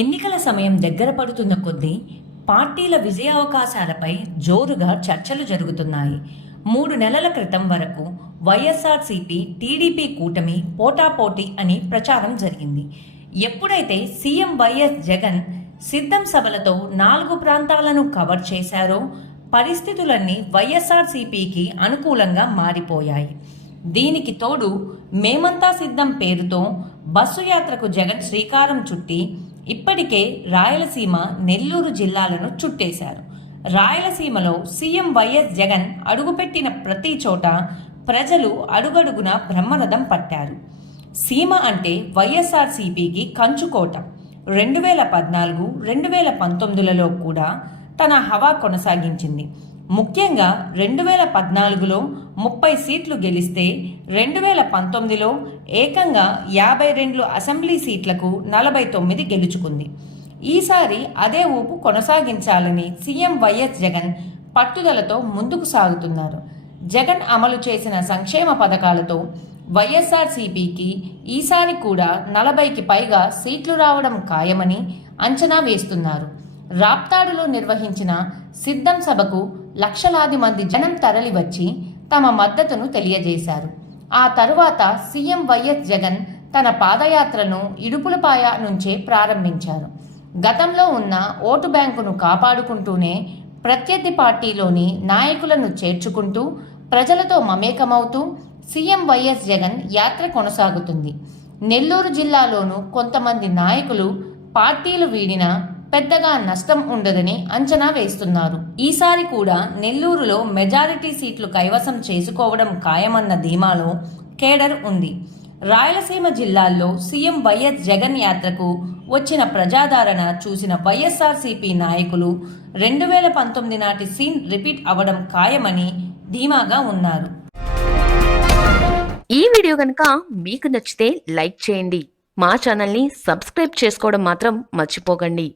ఎన్నికల సమయం దగ్గర పడుతున్న కొద్దీ పార్టీల విజయావకాశాలపై జోరుగా చర్చలు జరుగుతున్నాయి. మూడు నెలల క్రితం వరకు వైఎస్ఆర్సీపీ టీడీపీ కూటమి పోటాపోటీ అని ప్రచారం జరిగింది. ఎప్పుడైతే సీఎం వైఎస్ జగన్ సిద్ధం సభలతో నాలుగు ప్రాంతాలను కవర్ చేశారో పరిస్థితులన్నీ వైఎస్ఆర్సీపీకి అనుకూలంగా మారిపోయాయి. దీనికి తోడు మేమంతా సిద్ధం పేరుతో బస్సు యాత్రకు జగన్ శ్రీకారం చుట్టి ఇప్పటికే రాయలసీమ నెల్లూరు జిల్లాలను చుట్టేశారు. రాయలసీమలో సీఎం వైఎస్ జగన్ అడుగుపెట్టిన ప్రతి చోట ప్రజలు అడుగడుగున బ్రహ్మరథం పట్టారు. సీమ అంటే వైఎస్ఆర్సీపీకి కంచుకోట. రెండు వేల పద్నాలుగు రెండు వేల పంతొమ్మిదిలలో కూడా తన హవా కొనసాగించింది. ముఖ్యంగా రెండు వేల పద్నాలుగులో ముప్పై సీట్లు గెలిస్తే రెండు వేల పంతొమ్మిదిలో ఏకంగా యాభై రెండు అసెంబ్లీ సీట్లకు నలభై తొమ్మిది గెలుచుకుంది. ఈసారి అదే ఊపు కొనసాగించాలని సీఎం వైఎస్ జగన్ పట్టుదలతో ముందుకు సాగుతున్నారు. జగన్ అమలు చేసిన సంక్షేమ పథకాలతో వైఎస్ఆర్సీపీకి ఈసారి కూడా నలభైకి పైగా సీట్లు రావడం ఖాయమని అంచనా వేస్తున్నారు. రాప్తాడులో నిర్వహించిన సిద్ధం సభకు లక్షలాది మంది జనం తరలివచ్చి తమ మద్దతును తెలియజేశారు. ఆ తరువాత సీఎం వైఎస్ జగన్ తన పాదయాత్రను ఇడుపులపాయ నుంచే ప్రారంభించారు. గతంలో ఉన్న ఓటు బ్యాంకును కాపాడుకుంటూనే ప్రత్యర్థి పార్టీలోని నాయకులను చేర్చుకుంటూ ప్రజలతో మమేకమవుతూ సీఎం వైఎస్ జగన్ యాత్ర కొనసాగుతుంది. నెల్లూరు జిల్లాలోనూ కొంతమంది నాయకులు పార్టీలు వీడినా పెద్దగా నష్టం ఉండదని అంచనా వేస్తున్నారు. ఈసారి కూడా నెల్లూరులో మెజారిటీ సీట్లు కైవసం చేసుకోవడం ఖాయమన్న ధీమాలో కేడర్ ఉంది. రాయలసీమ జిల్లాల్లో సీఎం వైఎస్ జగన్ యాత్రకు వచ్చిన ప్రజాదరణ చూసిన వైఎస్ఆర్సీపీ నాయకులు రెండు వేల పంతొమ్మిది నాటి సీన్ రిపీట్ అవ్వడం ఖాయమని ధీమాగా ఉన్నారు. ఈ వీడియో కనుక మీకు నచ్చితే లైక్ చేయండి. మా ఛానల్ని సబ్స్క్రైబ్ చేసుకోవడం మాత్రం మర్చిపోకండి.